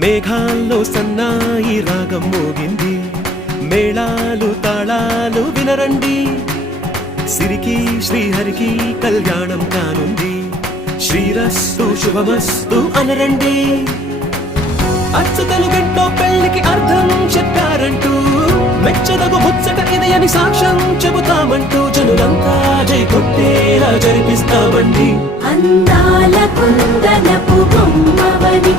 మేఘాల్లో సన్నాయి రాగం మోగింది, మేళాలు తాళాలు వినరండి. సిరికి శ్రీహరికి కళ్యాణం కానుంది, శ్రీరస్తు శుభమస్తు అనరండి. అచ్చు తెలుగింటో పెళ్లికి అర్థం చెప్పారంటూ, మెచ్చదగు ముచ్చట ఇది అని సాక్ష్యం చెబుతామంటూ, జనులంతా జై కొట్టేలా జరిపిస్తామండి. అందాల కుందనపు బొమ్మవని